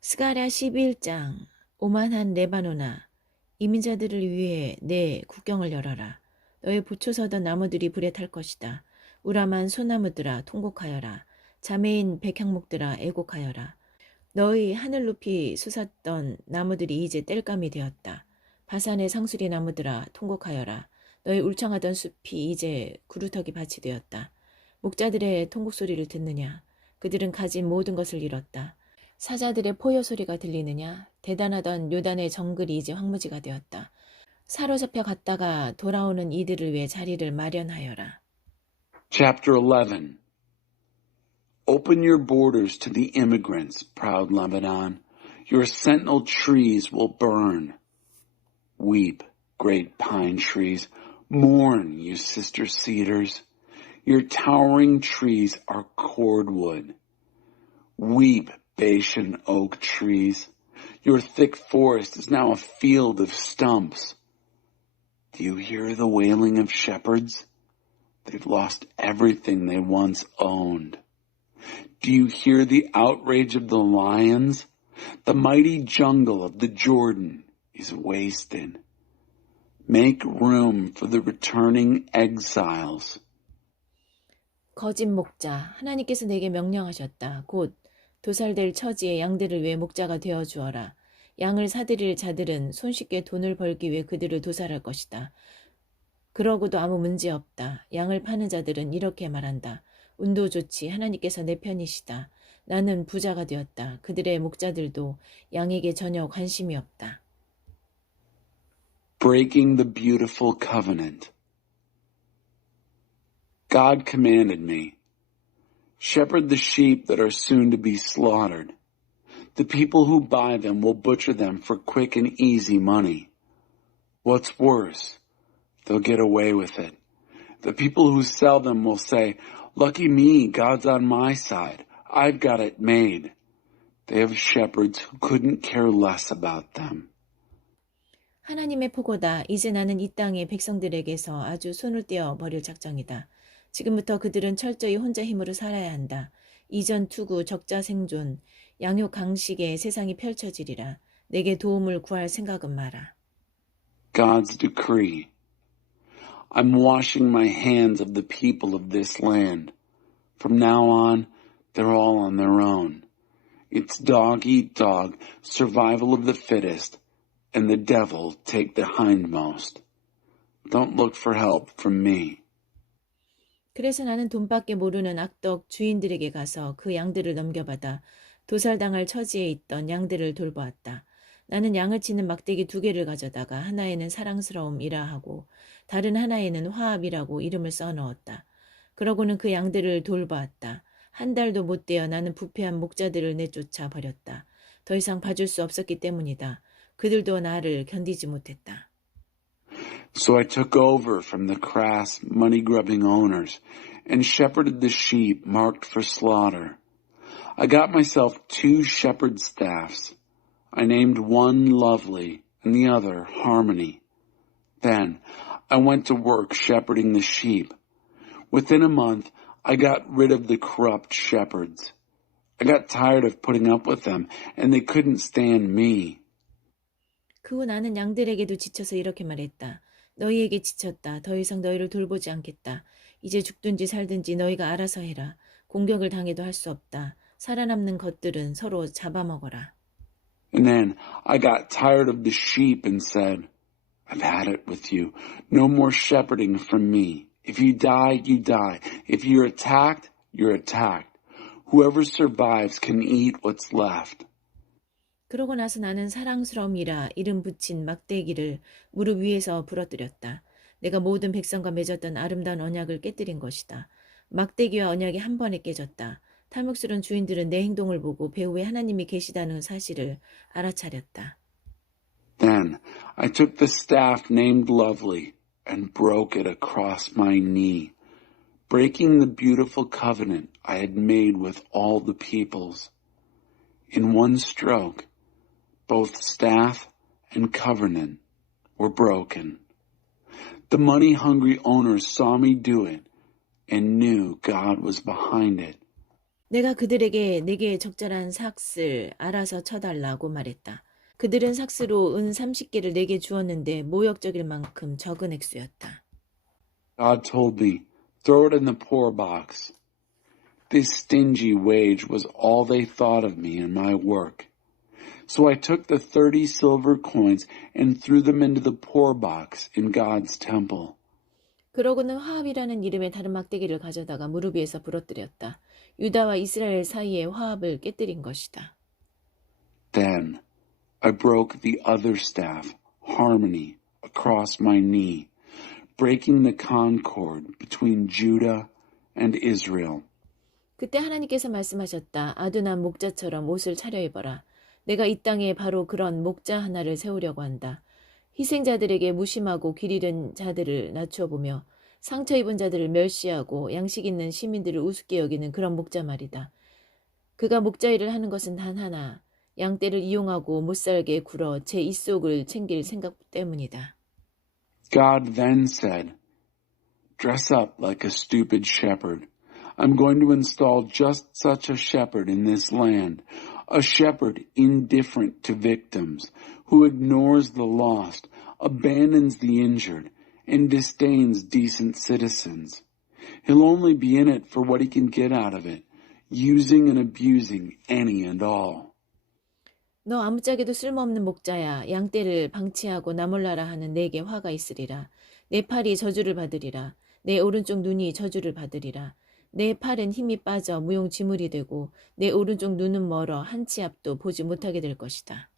스가랴 11장. 오만한 레바노나, 이민자들을 위해 내 국경을 열어라. 너의 보초 서던 나무들이 불에 탈 것이다. 우람한 소나무들아 통곡하여라. 자매인 백향목들아 애곡하여라. 너희 하늘 높이 솟았던 나무들이 이제 땔감이 되었다. 바산의 상수리 나무들아 통곡하여라. 너희 울창하던 숲이 이제 구루터기 밭이 되었다. 목자들의 통곡 소리를 듣느냐? 그들은 가진 모든 것을 잃었다. 사자들의 포효 소리가 들리느냐? 대단하던 요단의 정글이 이제 황무지가 되었다. 사로잡혀 갔다가 돌아오는 이들을 위해 자리를 마련하여라. Chapter 11. Open your borders to the immigrants, proud Lebanon. Your sentinel trees will burn. Weep, great pine trees. Mourn, you sister cedars. Your towering trees are cordwood. Weep, Bashan oak trees. Your thick forest is now a field of stumps. Do you hear the wailing of shepherds? They've lost everything they once owned. Do you hear the outrage of the lions? The mighty jungle of the Jordan is wasted. Make room for the returning exiles. 거짓 목자, 하나님께서 내게 명령하셨다. 곧 도살될 처지의 양들을 위해 목자가 되어 주어라. 양을 사들일 자들은 손쉽게 돈을 벌기 위해 그들을 도살할 것이다. 그러고도 아무 문제 없다. 양을 파는 자들은 이렇게 말한다. 운도 좋지, 하나님께서 내 편이시다. 나는 부자가 되었다. 그들의 목자들도 양에게 전혀 관심이 없다. Breaking the beautiful covenant. God commanded me, shepherd the sheep that are soon to be slaughtered. The people who buy them will butcher them for quick and easy money. What's worse, they'll get away with it. The people who sell them will say, lucky me, God's on my side. I've got it made. They have shepherds who couldn't care less about them. 하나님의 포고다. 이제 나는 이 땅의 백성들에게서 아주 손을 떼어 버릴 작정이다. 지금부터 그들은 철저히 혼자 힘으로 살아야 한다. 이전 투구, 적자 생존, 양육 강식의 세상이 펼쳐지리라. 내게 도움을 구할 생각은 마라. God's decree. I'm washing my hands of the people of this land. From now on, they're all on their own. It's dog eat dog, survival of the fittest, and the devil take the hindmost. Don't look for help from me. 그래서 나는 돈밖에 모르는 악덕 주인들에게 가서 그 양들을 넘겨받아 도살당할 처지에 있던 양들을 돌보았다. 나는 양을 치는 막대기 2개를 가져다가 하나에는 사랑스러움이라 하고 다른 하나에는 화합이라고 이름을 써넣었다. 그러고는 그 양들을 돌보았다. 한 달도 못 되어 나는 부패한 목자들을 내쫓아 버렸다. 더 이상 봐줄 수 없었기 때문이다. 그들도 나를 견디지 못했다. So I took over from the crass, money-grubbing owners and shepherded the sheep marked for slaughter. I got myself 2 shepherd staffs. I named one Lovely and the other Harmony. Then I went to work shepherding the sheep. Within a month, I got rid of the corrupt shepherds. I got tired of putting up with them, and they couldn't stand me. 그 후 나는 양들에게도 지쳐서 이렇게 말했다. 너희에게 지쳤다. 더 이상 너희를 돌보지 않겠다. 이제 죽든지 살든지 너희가 알아서 해라. 공격을 당해도 할 수 없다. 살아남는 것들은 서로 잡아먹어라. And then I got tired of the sheep and said, I've had it with you. No more shepherding from me. If you die, you die. If you're attacked, you're attacked. Whoever survives can eat what's left. 그러고 나서 나는 사랑스러움이라 이름 붙인 막대기를 무릎 위에서 부러뜨렸다. 내가 모든 백성과 맺었던 아름다운 언약을 깨뜨린 것이다. 막대기와 언약이 한 번에 깨졌다. 탐욕스러운 주인들은 내 행동을 보고 배후에 하나님이 계시다는 사실을 알아차렸다. Then I took the staff named Lovely and broke it across my knee, breaking the beautiful covenant I had made with all the peoples. In one stroke, both staff and covenant were broken. The money-hungry owners saw me do it and knew God was behind it. 내가 그들에게 내게 적절한 삭슬 알아서 쳐달라고 말했다. 그들은 삭스로 은 30개를 내게 주었는데 모욕적일 만큼 적은 액수였다. God told me, throw it in the poor box. This stingy wage was all they thought of me and my work. So I took the 30 silver coins and threw them into the poor box in God's temple. 그러고는 화합이라는 이름의 다른 막대기를 가져다가 무릎 위에서 부러뜨렸다. 유다와 이스라엘 사이의 화합을 깨뜨린 것이다. Then I broke the other staff, harmony, across my knee, breaking the concord between Judah and Israel. 그때 하나님께서 말씀하셨다. 아둔한 목자처럼 옷을 차려입어라. 내가 이 땅에 바로 그런 목자 하나를 세우려고 한다. 희생자들에게 무심하고 길 잃은 자들을 낮춰보며 상처 입은 자들을 멸시하고 양식 있는 시민들을 우습게 여기는 그런 목자 말이다. 그가 목자 일을 하는 것은 단 하나, 양떼를 이용하고 못살게 굴어 제 입속을 챙길 생각 때문이다. God then said, dress up like a stupid shepherd. I'm going to install just such a shepherd in this land, a shepherd indifferent to victims, who ignores the lost, abandons the injured, and disdains decent citizens. He'll only be in it for what he can get out of it, using and abusing any and all. 너 아무짝에도 쓸모없는 목자야. 양떼를 방치하고 나몰라라 하는 내게 화가 있으리라. 내 팔이 저주를 받으리라. 내 오른쪽 눈이 저주를 받으리라. 내 팔은 힘이 빠져 무용지물이 되고 내 오른쪽 눈은 멀어 한 치 앞도 보지 못하게 될 것이다.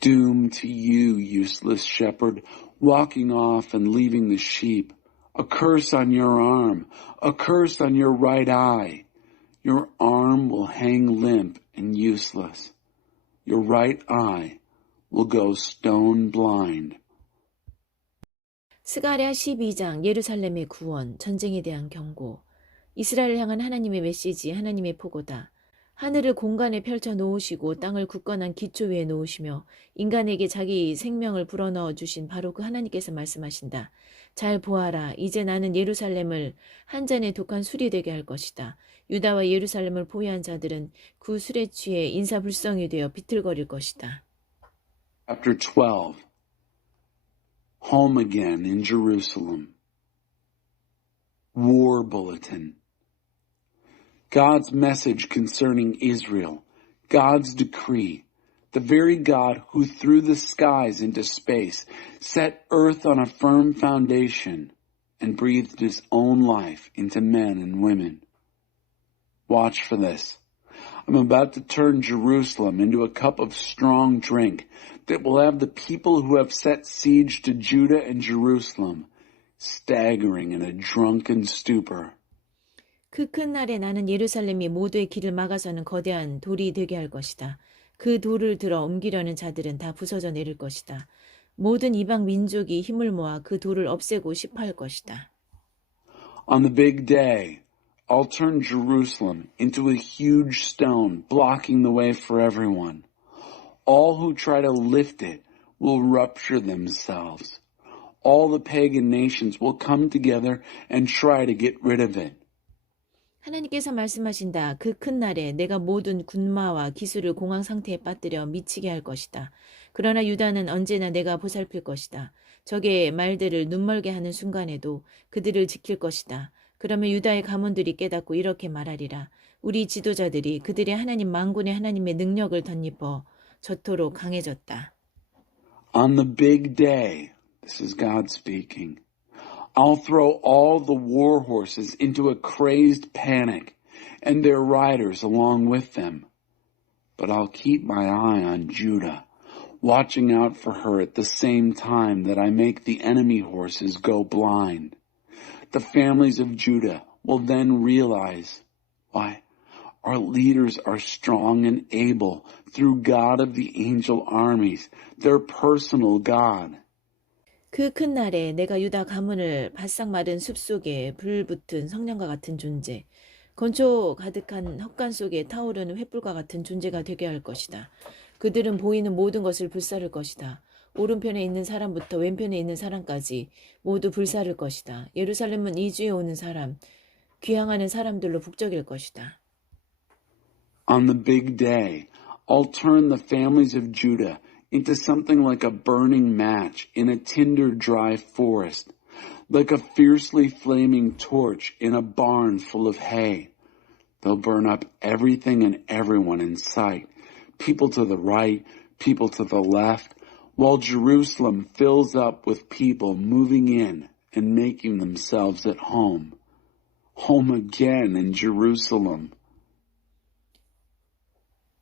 Doom to you, useless shepherd, walking off and leaving the sheep. A curse on your arm, a curse on your right eye. Your arm will hang limp and useless. Your right eye will go stone blind. 스가랴 12장 예루살렘의 구원, 전쟁에 대한 경고. 이스라엘을 향한 하나님의 메시지, 하나님의 포고다. 하늘을 공간에 펼쳐 놓으시고 땅을 굳건한 기초 위에 놓으시며 인간에게 자기 생명을 불어넣어 주신 바로 그 하나님께서 말씀하신다. 잘 보아라. 이제 나는 예루살렘을 한 잔의 독한 술이 되게 할 것이다. 유다와 예루살렘을 포위한 자들은 그 술에 취해 인사불성이 되어 비틀거릴 것이다. Chapter 12. Home again in Jerusalem. War Bulletin. God's message concerning Israel, God's decree, the very God who threw the skies into space, set earth on a firm foundation, and breathed his own life into men and women. Watch for this. I'm about to turn Jerusalem into a cup of strong drink that will have the people who have set siege to Judah and Jerusalem staggering in a drunken stupor. 그 큰 날에 나는 예루살렘이 모두의 길을 막아서는 거대한 돌이 되게 할 것이다. 그 돌을 들어 옮기려는 자들은 다 부서져 내릴 것이다. 모든 이방 민족이 힘을 모아 그 돌을 없애고 싶어 할 것이다. On the big day, I'll turn Jerusalem into a huge stone blocking the way for everyone. All who try to lift it will rupture themselves. All the pagan nations will come together and try to get rid of it. 하나님께서 말씀하신다. 그 큰 날에 내가 모든 군마와 기술을 공황 상태에 빠뜨려 미치게 할 것이다. 그러나 유다는 언제나 내가 보살필 것이다. 적의 말들을 눈멀게 하는 순간에도 그들을 지킬 것이다. 그러면 유다의 가문들이 깨닫고 이렇게 말하리라. 우리 지도자들이 그들의 하나님 만군의 하나님의 능력을 덧입어 저토록 강해졌다. On the big day, this is God speaking, I'll throw all the war horses into a crazed panic and their riders along with them. But I'll keep my eye on Judah, watching out for her at the same time that I make the enemy horses go blind. The families of Judah will then realize, why, our leaders are strong and able through God of the angel armies, their personal God. 그 큰 날에 내가 유다 가문을 바싹 마른 숲속에 불붙은 성령과 같은 존재, 건초 가득한 헛간 속에 타오르는 횃불과 같은 존재가 되게 할 것이다. 그들은 보이는 모든 것을 불사를 것이다. 오른편에 있는 사람부터 왼편에 있는 사람까지 모두 불사를 것이다. 예루살렘은 이주에 오는 사람, 귀향하는 사람들로 북적일 것이다. On the big day, I'll turn the families of Judah into something like a burning match in a tinder dry forest, like a fiercely flaming torch in a barn full of hay. They'll burn up everything and everyone in sight, people to the right, people to the left, while Jerusalem fills up with people moving in and making themselves at home. Home again in Jerusalem.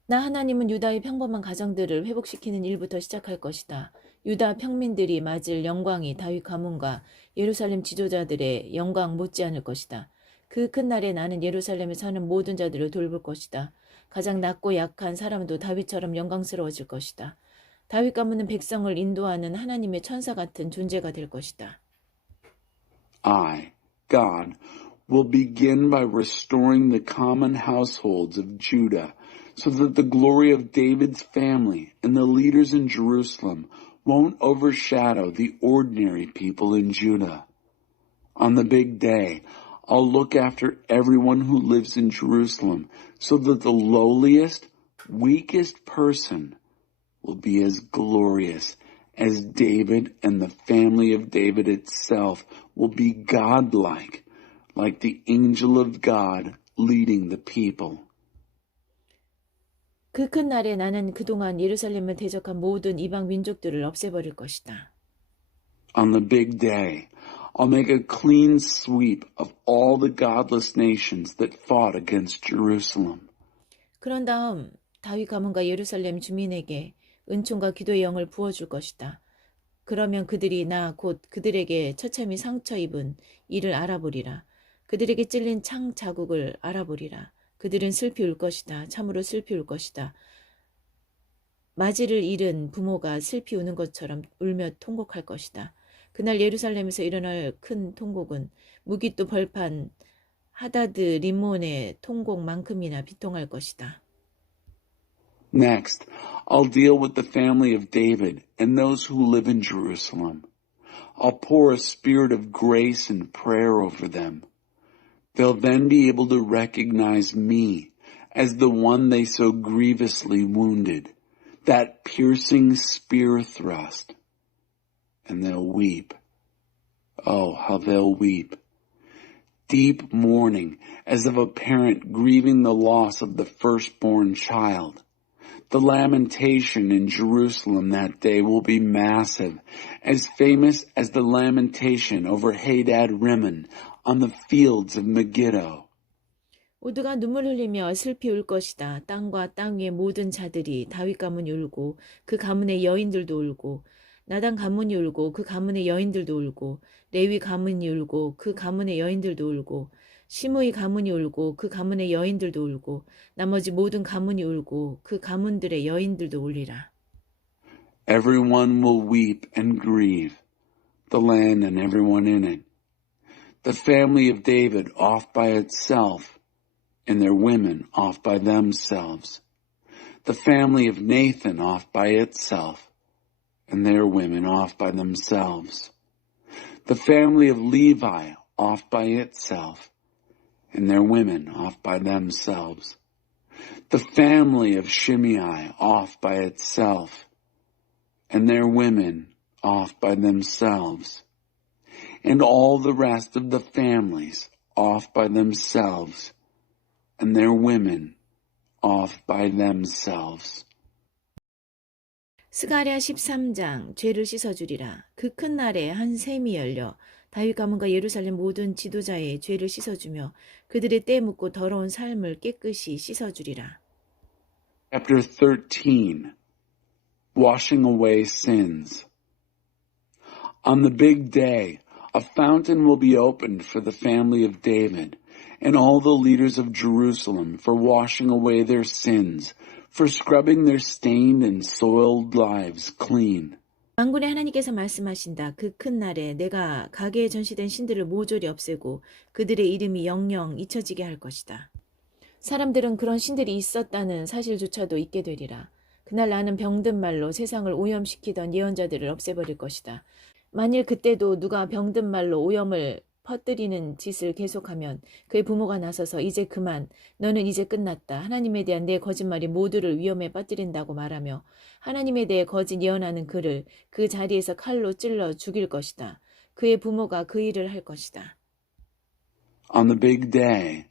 나 하나님은 유다의 평범한 가정들을 회복시키는 일부터 시작할 것이다. 유다 평민들이 맞을 영광이 다윗 가문과 예루살렘 지도자들의 영광 못지않을 것이다. 그 큰 날에 나는 예루살렘에 사는 모든 자들을 돌볼 것이다. 가장 낮고 약한 사람도 다윗처럼 영광스러워질 것이다. 다윗 가문은 백성을 인도하는 하나님의 천사 같은 존재가 될 것이다. I, God, will begin by restoring the common households of Judah, so that the glory of David's family and the leaders in Jerusalem won't overshadow the ordinary people in Judah. On the big day, I'll look after everyone who lives in Jerusalem, so that the lowliest, weakest person will be as glorious as David, and the family of David itself will be godlike, like the angel of God leading the people. 그 큰 날에 나는 그동안 예루살렘을 대적한 모든 이방 민족들을 없애버릴 것이다. On the big day, I'll make a clean sweep of all the godless nations that fought against Jerusalem. 그런 다음 다윗 가문과 예루살렘 주민에게 은총과 기도의 영을 부어줄 것이다. 그러면 그들이 나 곧 그들에게 처참히 상처 입은 이를 알아보리라. 그들에게 찔린 창 자국을 알아보리라. 그들은 슬피 울 것이다. 참으로 슬피 울 것이다. 맞이를 잃은 부모가 슬피 우는 것처럼 울며 통곡할 것이다. 그날 예루살렘에서 일어날 큰 통곡은 무기또 벌판 하다드 림몬의 통곡만큼이나 비통할 것이다. Next, I'll deal with the family of David and those who live in Jerusalem. I'll pour a spirit of grace and prayer over them. They'll then be able to recognize me as the one they so grievously wounded, that piercing spear thrust. And they'll weep. Oh, how they'll weep. Deep mourning, as of a parent grieving the loss of the firstborn child. The lamentation in Jerusalem that day will be massive, as famous as the lamentation over Hadad Rimmon on the fields of Megiddo. 모두가 눈물 흘리며 슬피 울 것이다. 땅과 땅 위의 모든 자들이 다윗 가문이 울고 그 가문의 여인들도 울고 나단 가문이 울고 그 가문의 여인들도 울고 레위 가문이 울고 그 가문의 여인들도 울고 시므이 가문이 울고 그 가문의 여인들도 울고 나머지 모든 가문이 울고 그 가문들의 여인들도 울리라. Everyone will weep and grieve, the land and everyone in it. The family of David off by itself, and their women off by themselves. The family of Nathan off by itself, and their women off by themselves. The family of Levi off by itself, and their women off by themselves. The family of Shimei off by itself, and their women off by themselves. And all the rest of the families off by themselves, and their women off by themselves. 스가랴 13장 죄를 씻어주리라. 그 큰 날에 한 샘이 열려 다윗 가문과 예루살렘 모든 지도자의 죄를 씻어주며 그들의 때 묻고 더러운 삶을 깨끗이 씻어주리라. Chapter 13, Washing Away Sins. On the big day, a fountain will be opened for the family of David and all the leaders of Jerusalem for washing away their sins, for scrubbing their stained and soiled lives clean. 만군의 하나님께서 말씀하신다. 그 큰 날에 내가 가게에 전시된 신들을 모조리 없애고 그들의 이름이 영영 잊혀지게 할 것이다. 사람들은 그런 신들이 있었다는 사실조차도 잊게 되리라. 그날 나는 병든 말로 세상을 오염시키던 예언자들을 없애버릴 것이다. 만일 그때도 누가 병든 말로 오염을 퍼뜨리는 짓을 계속하면 그의 부모가 나서서 이제 그만, 너는 이제 끝났다. 하나님에 대한 내 거짓말이 모두를 위험에 빠뜨린다고 말하며 하나님에 대해 거짓 예언하는 그를 그 자리에서 칼로 찔러 죽일 것이다. 그의 부모가 그 일을 할 것이다. On the big day,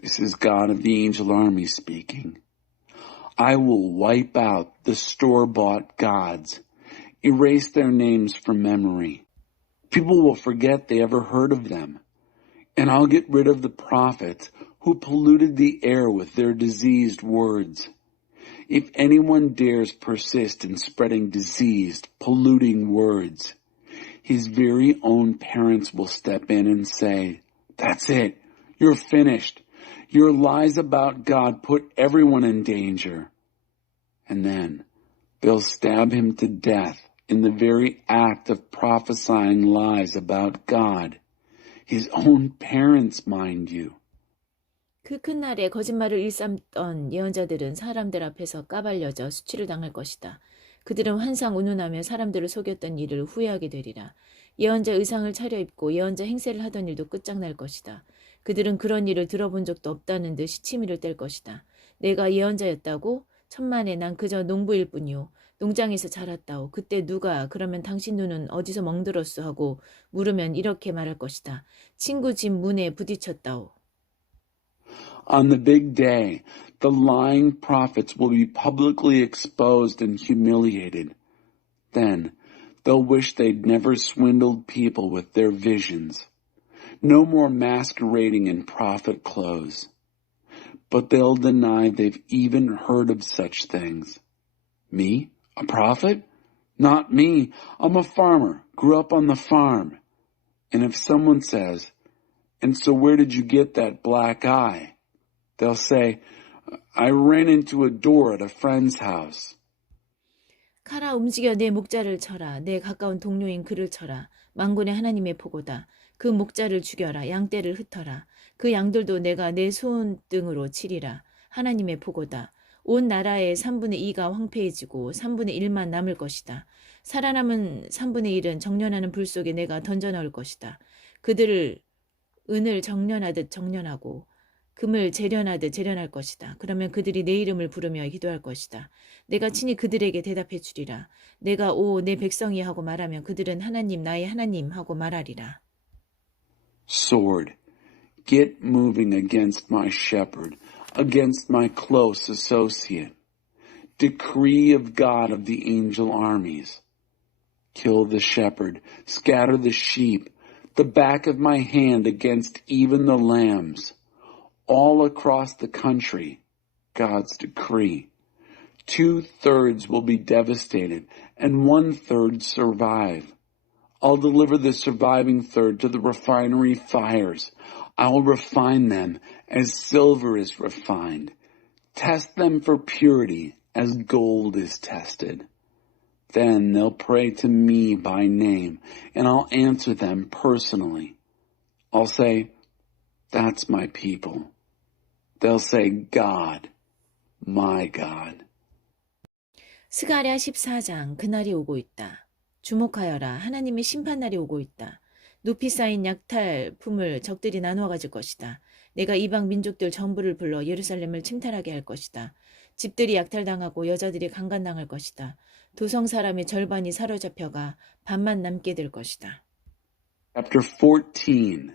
this is God of the angel army speaking. I will wipe out the store-bought gods, erase their names from memory. People will forget they ever heard of them. And I'll get rid of the prophets who polluted the air with their diseased words. If anyone dares persist in spreading diseased, polluting words, his very own parents will step in and say, "That's it. You're finished. Your lies about God put everyone in danger." And then they'll stab him to death in the very act of prophesying lies about God. His own parents, mind you. 그 큰 날에 거짓말을 일삼던 예언자들은 사람들 앞에서 까발려져 수치를 당할 것이다. 그들은 환상 운운하며 사람들을 속였던 일을 후회하게 되리라. 예언자 의상을 차려입고 예언자 행세를 하던 일도 끝장날 것이다. 그들은 그런 일을 들어본 적도 없다는 듯이 치미를 뗄 것이다. 내가 예언자였다고? 천만에 난 그저 농부일 뿐이요. 농장에서 자랐다오. 그때 누가 그러면 당신 눈은 어디서 멍들었소 하고 물으면 이렇게 말할 것이다. 친구 집 문에 부딪혔다오. On the big day, the lying prophets will be publicly exposed and humiliated. Then, they'll wish they'd never swindled people with their visions. No more masquerading in prophet clothes. But they'll deny they've even heard of such things. Me? A prophet? Not me. I'm a farmer. Grew up on the farm. And if someone says, "And so where did you get that black eye?" They'll say, "I ran into a door at a friend's house." 칼아 움직여 내 목자를 쳐라. 내 가까운 동료인 그를 쳐라. 만군의 하나님의 보고다. 그 목자를 죽여라. 양떼를 흩어라. 그 양들도 내가 내 손등으로 치리라. 하나님의 보고다. 온 나라의 3분의 2가 황폐해지고 3분의 1만 남을 것이다. 살아남은 3분의 1은 정련하는 불 속에 내가 던져넣을 것이다. 그들을 은을 정련하듯 정련하고 금을 재련하듯 재련할 것이다. 그러면 그들이 내 이름을 부르며 기도할 것이다. 내가 친히 그들에게 대답해 주리라. 내가 오 내 백성이 하고 말하면 그들은 하나님 나의 하나님 하고 말하리라. Sword, get moving against my shepherd, against my close associate. Decree of God of the angel armies. Kill the shepherd, scatter the sheep, the back of my hand against even the lambs. All across the country, God's decree. 2/3 will be devastated and 1/3 survive. I'll deliver the surviving third to the refinery fires. I'll refine them as silver is refined. Test them for purity as gold is tested. Then they'll pray to me by name, and I'll answer them personally. I'll say, "That's my people." They'll say, "God, my God." 스가랴 14장 그날이 오고 있다. 주목하여라. 하나님의 심판날이 오고 있다. 높이 쌓인 약탈품을 적들이 나누어 가질 것이다. 내가 이방 민족들 전부를 불러 예루살렘을 침탈하게 할 것이다. 집들이 약탈당하고 여자들이 강간당할 것이다. 도성 사람의 절반이 사로잡혀가 반만 남게 될 것이다. Chapter 14.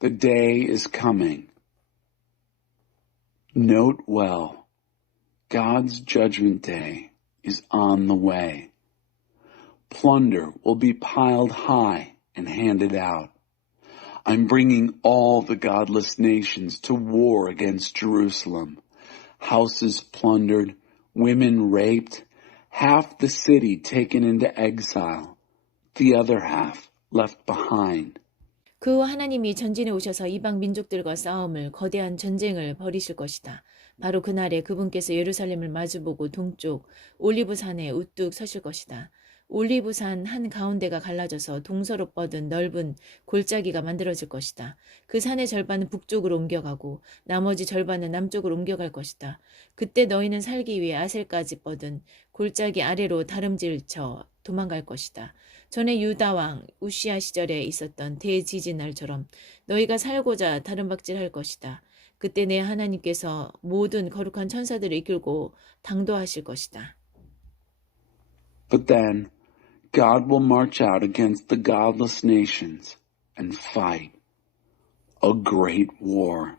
The day is coming. Note well, God's judgment day is on the way. Plunder will be piled high and handed out. I'm bringing all the godless nations to war against Jerusalem. Houses plundered, women raped, half the city taken into exile, the other half left behind. 그 후 하나님이 전진해 오셔서 이방 민족들과 싸움을 거대한 전쟁을 벌이실 것이다. 바로 그날에 그분께서 예루살렘을 마주보고 동쪽 올리브산에 우뚝 서실 것이다. 올리브산 한 가운데가 갈라져서 동서로 뻗은 넓은 골짜기가 만들어질 것이다. 그 산의 절반은 북쪽으로 옮겨가고 나머지 절반은 남쪽으로 옮겨갈 것이다. 그때 너희는 살기 위해 아셀까지 뻗은 골짜기 아래로 다름질쳐 도망갈 것이다. 전에 유다 왕 우시야 시절에 있었던 대지진날처럼 너희가 살고자 다름박질할 것이다. 그때 내 하나님께서 모든 거룩한 천사들을 이끌고 당도하실 것이다. But then God will march out against the godless nations and fight a great war.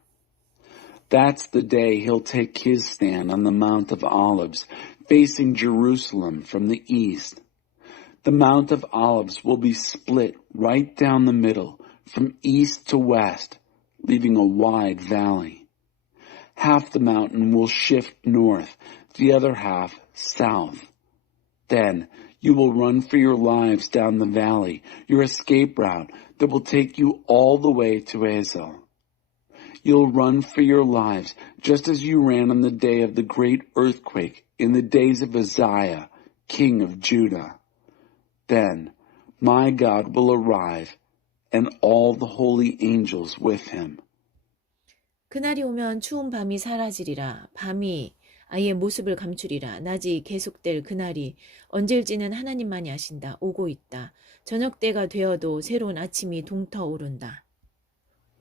That's the day he'll take his stand on the Mount of Olives, facing Jerusalem from the east. The Mount of Olives will be split right down the middle, from east to west, leaving a wide valley. Half the mountain will shift north, the other half south. Then you will run for your lives down the valley, your escape route that will take you all the way to Ezel. You'll run for your lives just as you ran on the day of the great earthquake in the days of Uzziah, king of Judah. Then my God will arrive and all the holy angels with him. 그날이 오면 추운 밤이 사라지리라. 밤이 아예 모습을 감추리라. 낮이 계속될 그날이 언제일지는 하나님만이 아신다. 오고 있다. 저녁 때가 되어도 새로운 아침이 동터오른다.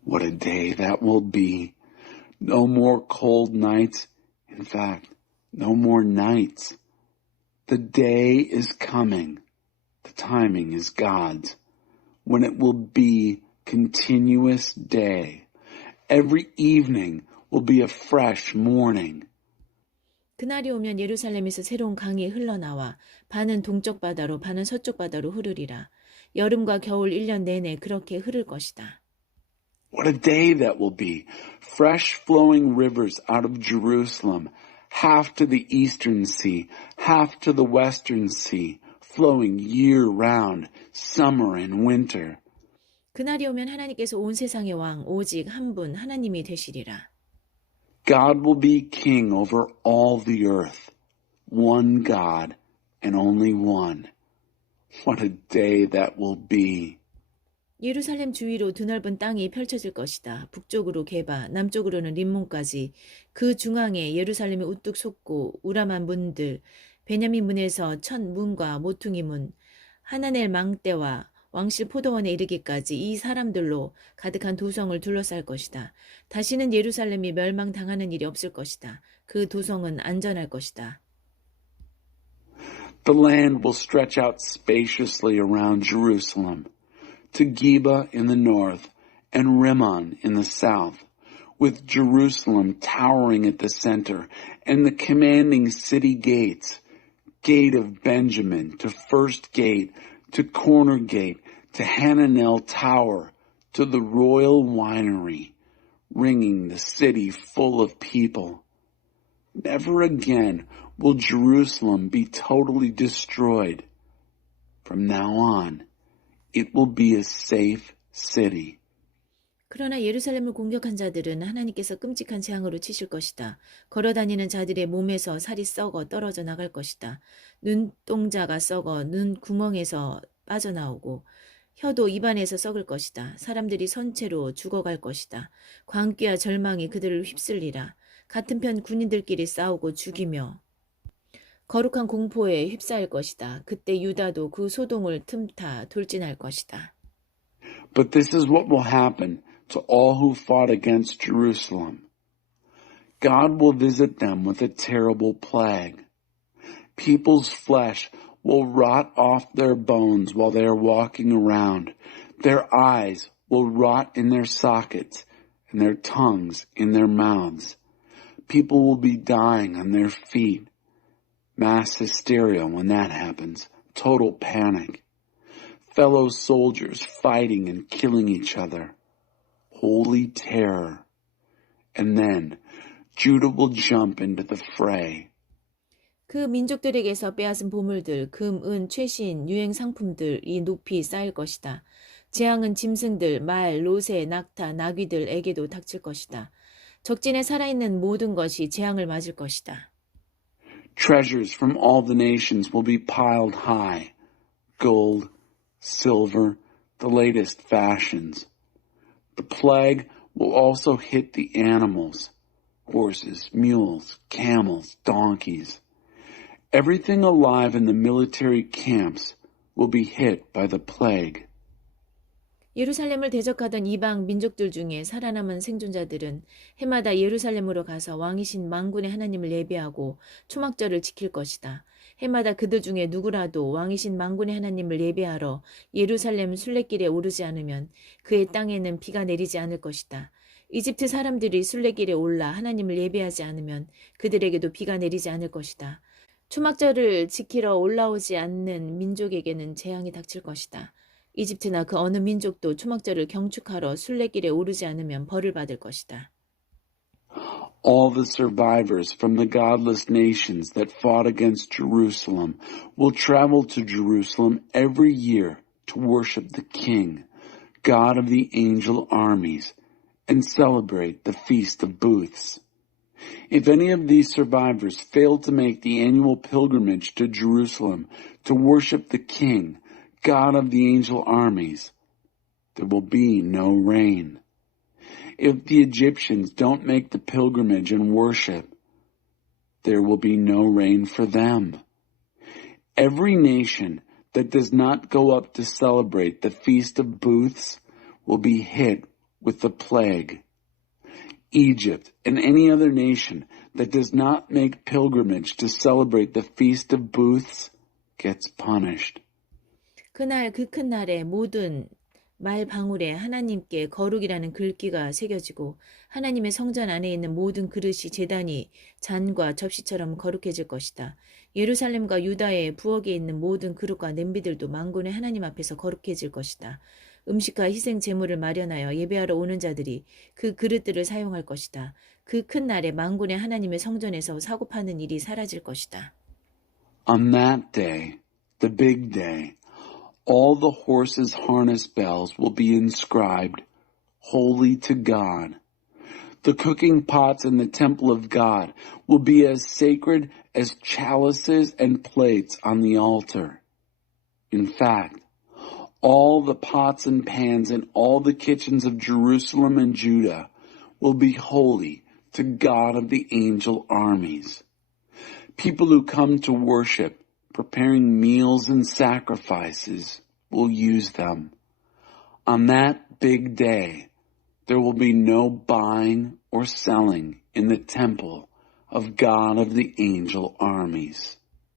What a day that will be. No more cold nights. In fact, no more nights. The day is coming. The timing is God's. When it will be continuous day. Every evening will be a fresh morning. 그날이 오면 예루살렘에서 새로운 강이 흘러나와 반은 동쪽 바다로 반은 서쪽 바다로 흐르리라. 여름과 겨울 1년 내내 그렇게 흐를 것이다. What a day that will be. Fresh flowing rivers out of Jerusalem, half to the eastern sea, half to the western sea, flowing year-round, summer and winter. 그날이 오면 하나님께서 온 세상의 왕 오직 한 분 하나님이 되시리라. God will be king over all the earth. One God and only one. What a day that will be. 예루살렘 주위로 드넓은 땅이 펼쳐질 것이다. 북쪽으로 게바, 남쪽으로는 림몬까지. 그 중앙에 예루살렘이 우뚝 솟고 우람한 문들, 베냐민 문에서 첫 문과 모퉁이 문, 하나넬 망대와 왕실 포도원에 이르기까지 이 사람들로 가득한 도성을 둘러쌀 것이다. 다시는 예루살렘이 멸망당하는 일이 없을 것이다. 그 도성은 안전할 것이다. The land will stretch out spaciously around Jerusalem, to Geba in the north and Rimmon in the south, with Jerusalem towering at the center and the commanding city gates, gate of Benjamin to first gate, to corner gate, to Hananel Tower, to the royal winery, ringing the city full of people. Never again will Jerusalem be totally destroyed. From now on, it will be a safe city. 그러나 예루살렘을 공격한 자들은 하나님께서 끔찍한 재앙으로 치실 것이다. 걸어다니는 자들의 몸에서 살이 썩어 떨어져 나갈 것이다. 눈동자가 썩어 눈 구멍에서 빠져나오고 혀도 입안에서 썩을 것이다. 사람들이 선체로 죽어갈 것이다. 광기와 절망이 그들을 휩쓸리라. 같은 편 군인들끼리 싸우고 죽이며 거룩한 공포에 휩싸일 것이다. 그때 유다도 그 소동을 틈타 돌진할 것이다. But this is what will happen to all who fought against Jerusalem. God will visit them with a terrible plague. People's flesh will rot off their bones while they are walking around. Their eyes will rot in their sockets and their tongues in their mouths. People will be dying on their feet. Mass hysteria when that happens. Total panic. Fellow soldiers fighting and killing each other. Holy terror. And then Judah will jump into the fray. 그 민족들에게서 빼앗은 보물들, 금, 은, 최신, 유행 상품들이 높이 쌓일 것이다. 재앙은 짐승들, 말, 로새, 낙타, 나귀들에게도 닥칠 것이다. 적진에 살아있는 모든 것이 재앙을 맞을 것이다. Treasures from all the nations will be piled high. Gold, silver, the latest fashions. The plague will also hit the animals. Horses, mules, camels, donkeys. Everything alive in the military camps will be hit by the plague. 예루살렘을 대적하던 이방 민족들 중에 살아남은 생존자들은 해마다 예루살렘으로 가서 왕이신 만군의 하나님을 예배하고 초막절을 지킬 것이다. 해마다 그들 중에 누구라도 왕이신 만군의 하나님을 예배하러 예루살렘 순례길에 오르지 않으면 그의 땅에는 비가 내리지 않을 것이다. 이집트 사람들이 순례길에 올라 하나님을 예배하지 않으면 그들에게도 비가 내리지 않을 것이다. 초막절을 지키러 올라오지 않는 민족에게는 재앙이 닥칠 것이다. 이집트나 그 어느 민족도 초막절을 경축하러 순례길에 오르지 않으면 벌을 받을 것이다. All the survivors from the godless nations that fought against Jerusalem will travel to Jerusalem every year to worship the King, God of the angel armies, and celebrate the Feast of Booths. If any of these survivors fail to make the annual pilgrimage to Jerusalem to worship the King, God of the angel armies, there will be no rain. If the Egyptians don't make the pilgrimage and worship, there will be no rain for them. Every nation that does not go up to celebrate the Feast of Booths will be hit with the plague. Egypt and any other nation that does not make pilgrimage to celebrate the Feast of Booths gets punished. 그날 그 큰 날에 모든 말 방울에 하나님께 거룩이라는 글귀가 새겨지고 하나님의 성전 안에 있는 모든 그릇이 제단이 잔과 접시처럼 거룩해질 것이다. 예루살렘과 유다의 부엌에 있는 모든 그릇과 냄비들도 만군의 하나님 앞에서 거룩해질 것이다. 음식과 희생 제물을 마련하여 예배하러 오는 자들이 그 그릇들을 사용할 것이다. 그 큰 날에 만군의 하나님의 성전에서 사고 파는 일이 사라질 것이다. On that day, the big day, all the horses' harness bells will be inscribed, Holy to God. The cooking pots in the temple of God will be as sacred as chalices and plates on the altar. In fact, all the pots and pans in all the kitchens of Jerusalem and Judah will be holy to God of the angel armies. People who come to worship, preparing meals and sacrifices, will use them. On that big day, there will be no buying or selling in the temple of God of the angel armies.